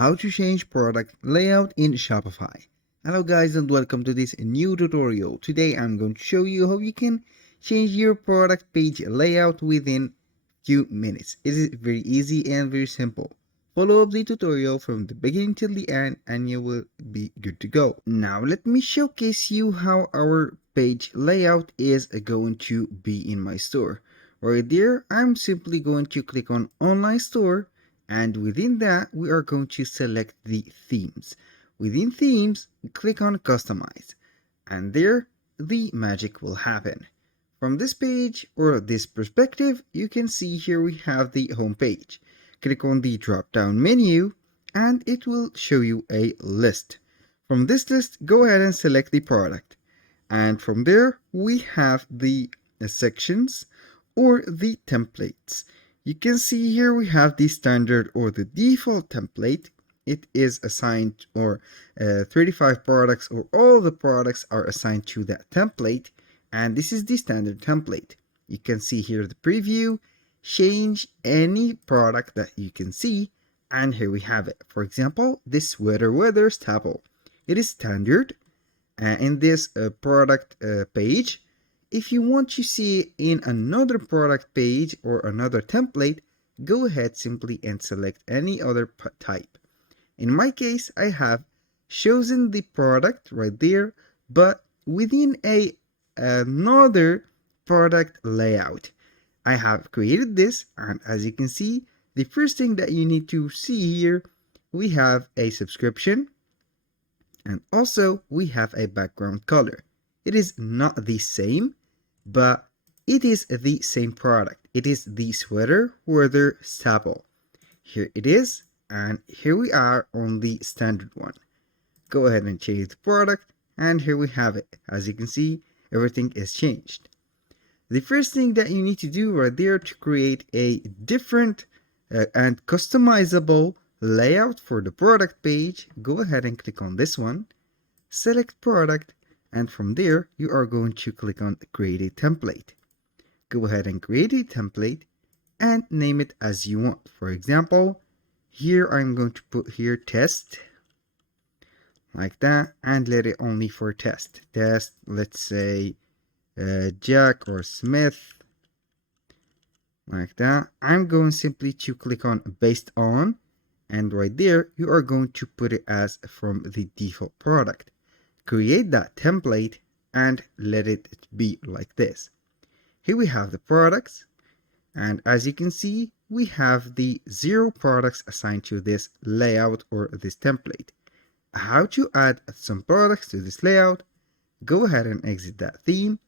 how to change product layout in Shopify. Hello guys and welcome to this new tutorial. Today I'm going to show you how you can change your product page layout within few minutes. It is very easy and very simple. Follow up the tutorial from the beginning till the end and you will be good to go. Now let me showcase you how our page layout is going to be in my store. Right there, I'm simply going to click on online store, and within that we are going to select the themes. Within themes, click on customize, and there the magic will happen. From this page or this perspective, you can see here we have the home page. Click on the drop down menu and it will show you a list. From this list, go ahead and select the product, and from there we have the sections or the templates. You can see here we have the standard or the default template. It is assigned, or 35 products or all the products are assigned to that template, and this is the standard template. You can see here the preview, change any product that you can see, and here we have it. For example, this sweater weather staple. It is standard in this product page. If you want to see it in another product page or another template, go ahead simply and select any other type. In my case, I have chosen the product right there, but within another product layout. I have created this, and as you can see, the first thing that you need to see here, we have a subscription, and also we have a background color. It is not the same, but it is the same product. It is the sweater weather staple. Here it is, and here we are on the standard one. Go ahead and change the product, and here we have it. As you can see, everything is changed. The first thing that you need to do right there to create a different and customizable layout for the product page, go ahead and click on this one, select product, and from there you are going to click on create a template. Go ahead and create a template and name it as you want. For example, here I'm going to put here test, like that, and let it only for test. Let's say Jack or Smith, like that. I'm going simply to click on based on, and right there you are going to put it as from the default product. Create that template and let it be like this. Here we have the products, and as you can see, we have the 0 products assigned to this layout or this template. How to add some products to this layout? Go ahead and exit that theme,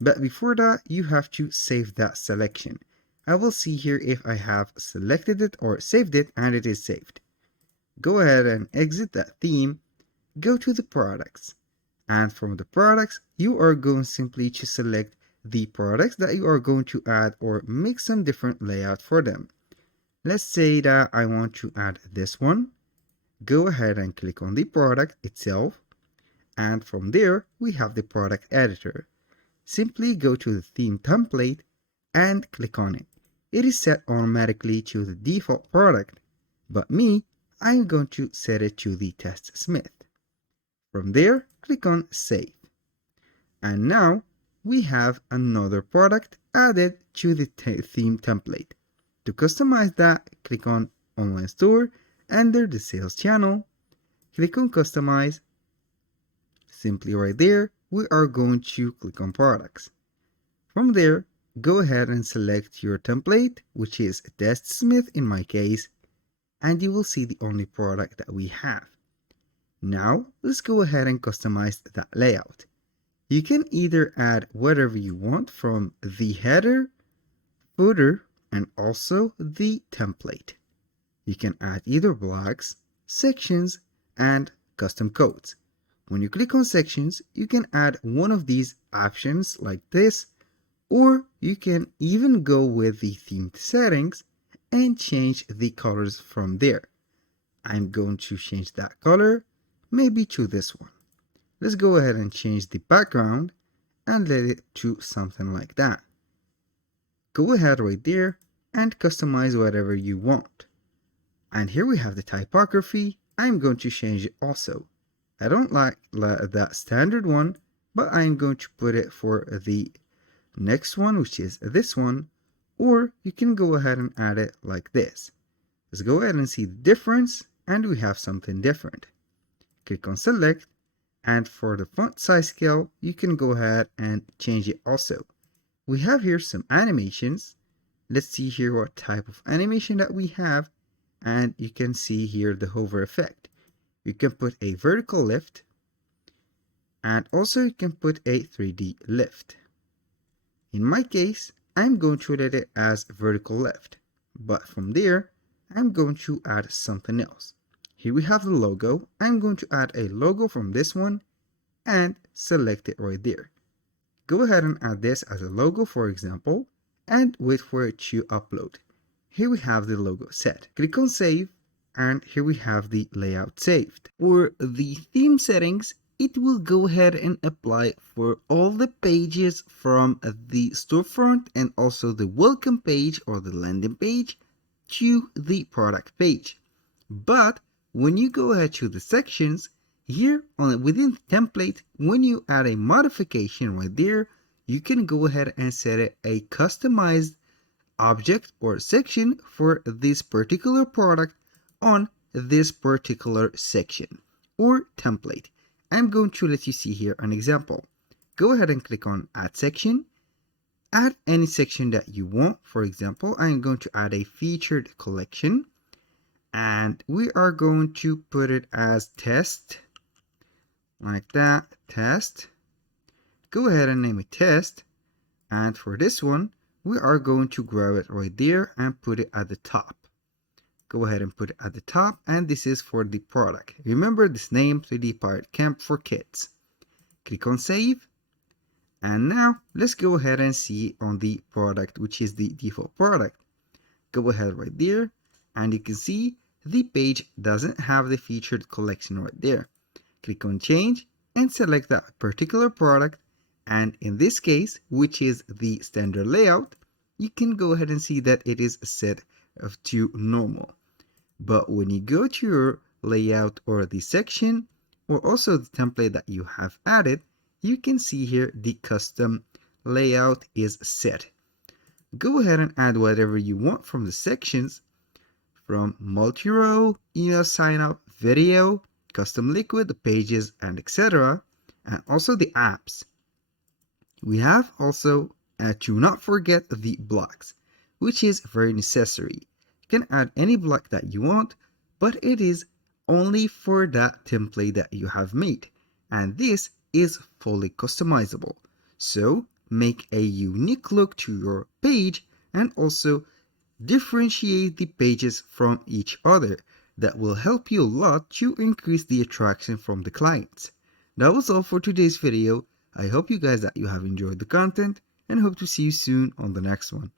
but before that you have to save that selection. I will see here if I have selected it or saved it, and it is saved. Go ahead and exit that theme, go to the products, and from the products you are going simply to select the products that you are going to add or make some different layout for them. Let's say that I want to add this one. Go ahead and click on the product itself, and from there we have the product editor. Simply go to the theme template and click on it. It is set automatically to the default product, but I'm going to set it to the test Smith. From there, click on save. And now we have another product added to the theme template. To customize that, click on online store, under the sales channel, click on customize. Simply right there, we are going to click on products. From there, go ahead and select your template, which is test Smith in my case, and you will see the only product that we have. Now, let's go ahead and customize that layout. You can either add whatever you want from the header, footer, and also the template. You can add either blocks, sections, and custom codes. When you click on sections, you can add one of these options like this, or you can even go with the themed settings and change the colors from there. I'm going to change that color maybe to this one. Let's go ahead and change the background and let it to something like that. Go ahead right there and customize whatever you want. And here we have the typography. I'm going to change it also. I don't like that standard one, but I'm going to put it for the next one, which is this one, or you can go ahead and add it like this. Let's go ahead and see the difference, and we have something different. Click on select, and for the font size scale, you can go ahead and change it also. We have here some animations. Let's see here what type of animation that we have, and you can see here the hover effect. You can put a vertical lift, and also you can put a 3D lift. In my case, I'm going to edit it as vertical lift, but from there, I'm going to add something else. Here we have the logo. I'm going to add a logo from this one and select it right there. Go ahead and add this as a logo, for example, and wait for it to upload. Here we have the logo set. Click on save, and here we have the layout saved. For the theme settings, it will go ahead and apply for all the pages from the storefront and also the welcome page or the landing page to the product page. But when you go ahead to the sections, here within the template, when you add a modification right there, you can go ahead and set it a customized object or section for this particular product on this particular section or template. I'm going to let you see here an example. Go ahead and click on add section. Add any section that you want. For example, I'm going to add a featured collection, and we are going to put it as test, like that, test. Go ahead and name it test, and for this one, we are going to grab it right there and put it at the top. Go ahead and put it at the top, and this is for the product. Remember this name, 3D Pirate Camp for Kids. Click on save, and now let's go ahead and see on the product, which is the default product. Go ahead right there, and you can see the page doesn't have the featured collection right there. Click on change and select that particular product, and in this case, which is the standard layout, you can go ahead and see that it is set to normal. But when you go to your layout or the section or also the template that you have added, you can see here the custom layout is set. Go ahead and add whatever you want from the sections, from multi-row, email sign up, video, custom liquid, the pages, and etc. And also the apps. We have also to not forget the blocks, which is very necessary. You can add any block that you want, but it is only for that template that you have made, and this is fully customizable. So make a unique look to your page and also differentiate the pages from each other. That will help you a lot to increase the attraction from the clients. That was all for today's video. I hope you guys that you have enjoyed the content and hope to see you soon on the next one.